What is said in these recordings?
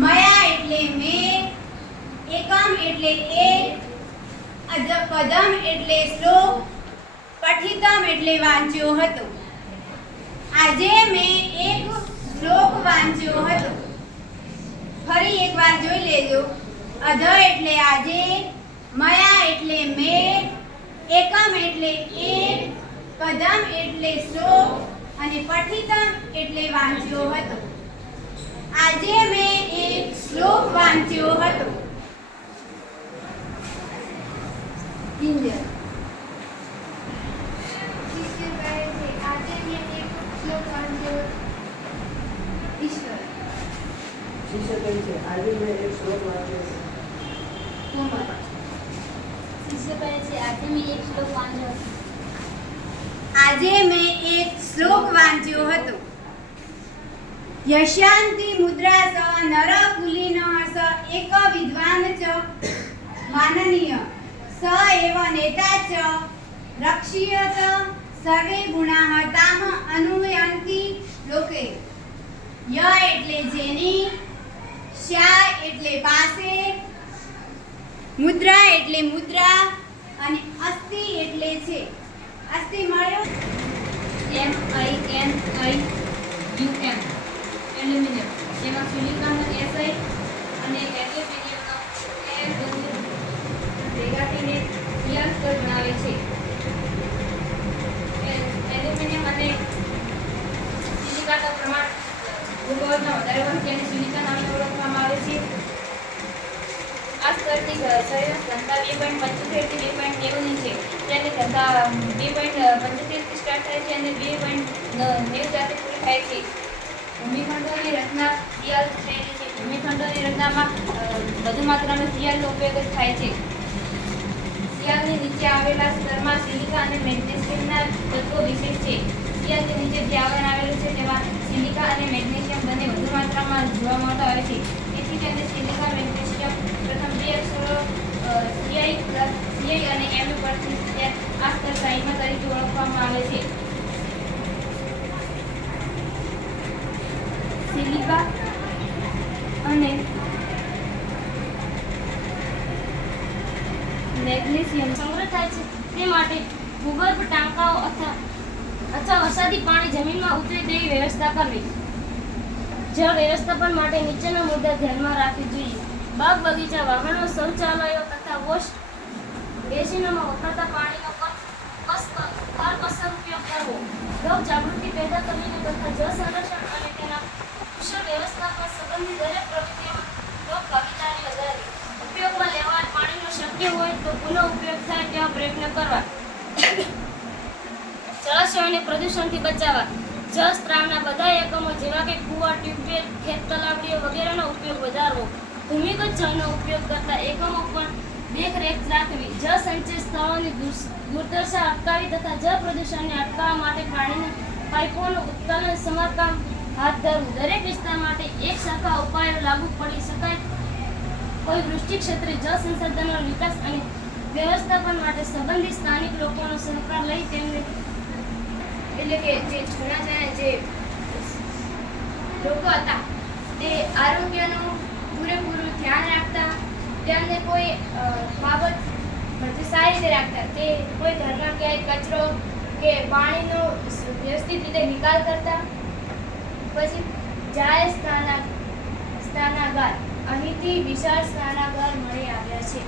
મયા એટલે મેં, એકમ એટલે એક, પદમ એટલે શ્લોક, પઠિતમ એટલે વાંચ્યો હતો. આજે મેં એક શ્લોક વાંચ્યો હતો. ફરી એકવાર જોઈ લેજો. અધ એટલે આજે, મયા એટલે મેં, એકમ એટલે એક, પદમ એટલે શ્લોક અને પઠિતમ એટલે વાંચ્યો હતો. આજે મેં એક શ્લોક વાંચ્યો હતો. કિંજલ આજે મેં એક શ્લોક વાંચ્યો હતો. ઈશ્વર શિષ્ય કહે છે આજે મેં એક શ્લોક વાંચ્યો છે. કોમલ શિષ્ય કહે છે આજે મેં એક શ્લોક વાંચ્યો હતો. આજે મેં એક શ્લોક વાંચ્યો હતો. યશાંતિ મુદ્રા સ નર કુલીન સ એક વિદ્વાન ચ માનનીય સ એવ નેતા ચ રક્ષીયત સર્વે ગુણાઃ તામ અનુયંતિ લોકે. ય એટલે જેની, શ્યા એટલે પાસે, મુદ્રા એટલે મુદ્રા અને અસ્થિ એટલે છે. અસ્થિ મળ્યો. MINIUM એલ્યુમિનિયમ, જેમાં સિલિકોનનો SI અને એલ્યુમિનિયમનો A બંને ભેગા થઈને યંગ સ્તર બનાવે છે. એલ્યુમિનિયમ અને સિલિકાનું પ્રમાણ ભૂગર્ભમાં વધારે હોવાથી તેને સિલિકા નામે ઓળખવામાં આવે છે. આ સ્તરની સરેરાશ ઘનતા 2.75 થી 2.90 છે. તેની ઘનતા 2.75 થી સ્ટાર્ટ થાય છે અને 2.90 સાથે પૂરી થાય છે. ભૂમિખંડોની રચના શિયાળ થયેલી છે. ભૂમિખંડોની રચનામાં વધુ માત્રામાં શિયાળનો ઉપયોગ જ થાય છે. શિયાળની નીચે આવેલા સ્તરમાં સિલિકા અને મેગ્નેશિયમના તત્વો વિશેષ છે. શિયાળની નીચે જે આવરણ આવેલું છે તેમાં સિલિકા અને મેગ્નેશિયમ બંને વધુ માત્રામાં જોવા મળતા હોય છે. તેથી તેને સિલિકા મેગ્નેશિયમ પ્રથમ બે અક્ષરો CI અને MU પરથી આ સ્તર સાઈડમાં તરીકે ઓળખવામાં આવે છે. સિલિકા અને મેગ્નેશિયમ સંગ્રહ થાય છે તે માટે ભૂગર્ભ ટાંકાઓ અથવા વરસાદી પાણી જમીનમાં ઉતરે તેવી વ્યવસ્થા કરવી. જળ વ્યવસ્થાપન માટે નીચેના મુદ્દા ધ્યાનમાં રાખવી જોઈએ. બાગ બગીચા, વાહનો, શૌચાલયો તથા વોશ બેસિનોમાં વપરાતા પાણીનો કરકસર ઉપયોગ કરવો. લોક જાગૃતિ પેદા કરીને તથા જળ સંરક્ષણ અને તેના કુશળ વ્યવસ્થાપન સંબંધી દરેક પ્રવૃત્તિઓમાં લોક ભાગીદારી વધારવી. ઉપયોગમાં લેવાયેલ પાણીનો શક્ય હોય તો પુનઃ ઉપયોગ થાય તેવા પ્રયત્ન કરવા. જળાશયોને પ્રદૂષણથી બચાવવા. જળ સ્ત્રાવના બધા એકમો જેવા કે કુવા, ટ્યુબવેલ, ખેત તલાવડીઓ વગેરેનો ઉપયોગ વધારવો. ભૂમિગત જળનો ઉપયોગ કરતા એકમો પર દેખરેખ રાખવી. જળ સંચય સ્થળોની દુર્દશા અટકાવી તથા જળ પ્રદૂષણને અટકાવવા માટે પાણીના પાઇપોનું ઉત્કલન સમારકામ હાથ ધરવું. દરેક વિસ્તાર માટે એક સરખા ઉપાયો લાગુ પડી શકાય. કોઈ વૃષ્ટિ ક્ષેત્રે જળ સંસાધનોનો વિકાસ અને વ્યવસ્થાપન માટે સંબંધિત સ્થાનિક લોકોનો સહકાર લઈ તેમને એટલે કે જે જૂના જે લોકો હતા તે આરોગ્યનું પૂરેપૂરું ધ્યાન રાખતા, તેમને કોઈ બાબત સારી રીતે રાખતા. તે કોઈ ઘરમાં ક્યાંય કચરો કે પાણીનો વ્યવસ્થિત રીતે નિકાલ કરતા. પછી જાહેર સ્નાનાગાર. અહીંથી વિશાળ સ્નાનાગાર મળી આવ્યા છે.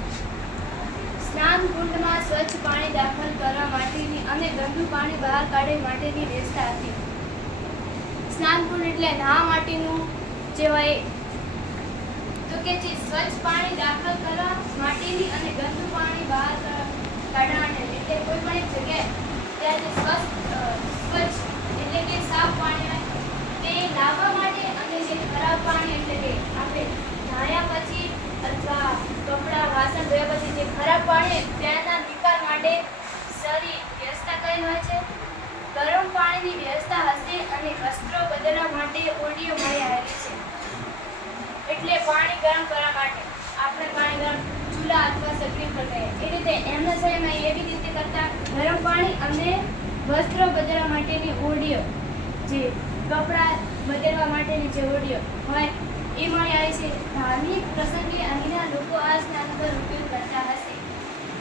સ્નાન કુંડમાં સ્વચ્છ પાણી દાખલ કરવા માટેની અને ગંદુ પાણી બહાર કાઢવા માટેની વ્યવસ્થા હતી. સ્નાન કુંડ એટલે નહાવા માટેનું જે હોય તો કે જે સ્વચ્છ પાણી દાખલ કરવા માટેની અને ગંદુ પાણી બહાર કાઢવા માટે એટલે કોઈ પણ એક જગ્યાએ ત્યાં જે સ્વચ્છ એટલે કે સાફ પાણી હોય તે લાવવા માટે અને જે ખરાબ પાણી એટલે કે આપણે નાહ્યા પછી અથવા કપડાં વાસણ ધોયા પછી જે ખરાબ પાણી તેના નિકાલ માટે સારી વ્યવસ્થા કરેલ હોય છે. ગરમ પાણીની વ્યવસ્થા હશે અને વસ્ત્રો બદલવા માટે ઓરડીઓ મળી આવેલી છે. એટલે પાણી ગરમ કરવા માટે આપણે પાણી ગરમ ચૂલા અથવા સગડી પર કરીએ. એ રીતે એમના સમયમાં એવી રીતે કરતા ગરમ પાણી અને વસ્ત્રો બદલવા માટેની ઓરડીઓ, જે કપડાં બદલવા માટેની જે ઓરડીઓ હોય એ મળી આવે છે. ધાર્મિક પ્રસંગે અહીંના લોકો આ સ્નાનગર ઉપયોગ કરતા હશે.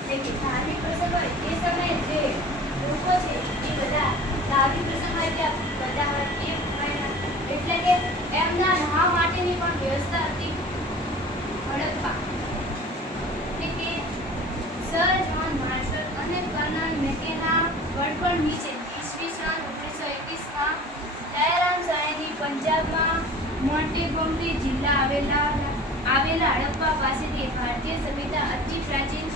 એટલે કે ધાર્મિક પ્રસંગ હોય એ સમયે જે લોકો છે એ બધા ધાર્મિક પ્રસંગ હોય ત્યાં બધા હોય એ પ્રમાણે એટલે કે એમના નહાવા માટેની પણ વ્યવસ્થા હતી હડપ્પા. એટલે કે સર જ્હોન માર્શલ અને કર્નલ મેકેના વડપણ નીચે ઈસવીસન 1921માં દયારામ સાહેની પંજાબમાં મોન્ટેગોમરી જિલ્લા આવેલા હડપ્પા પાસેથી ભારતીય સભ્યતા અતિ પ્રાચીન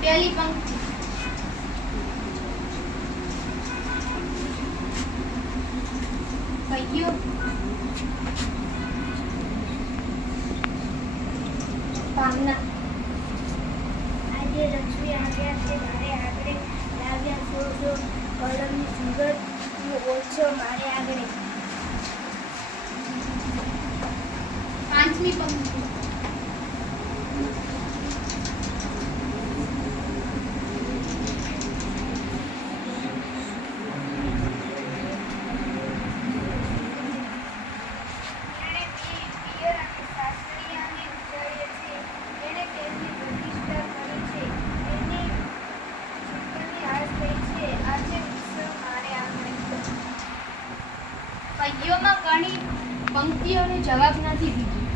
પહેલી પંક્તિ કયો ભાવના આજે લક્ષ્મી આવ્યા છે મારે આગળ લાવ્યા સો કલમની સુગંધ ઓછો મારે આગળ. પાંચમી પંક્તિ કઈઓમાં ઘણી પંક્તિઓનો જવાબ નથી દીધો.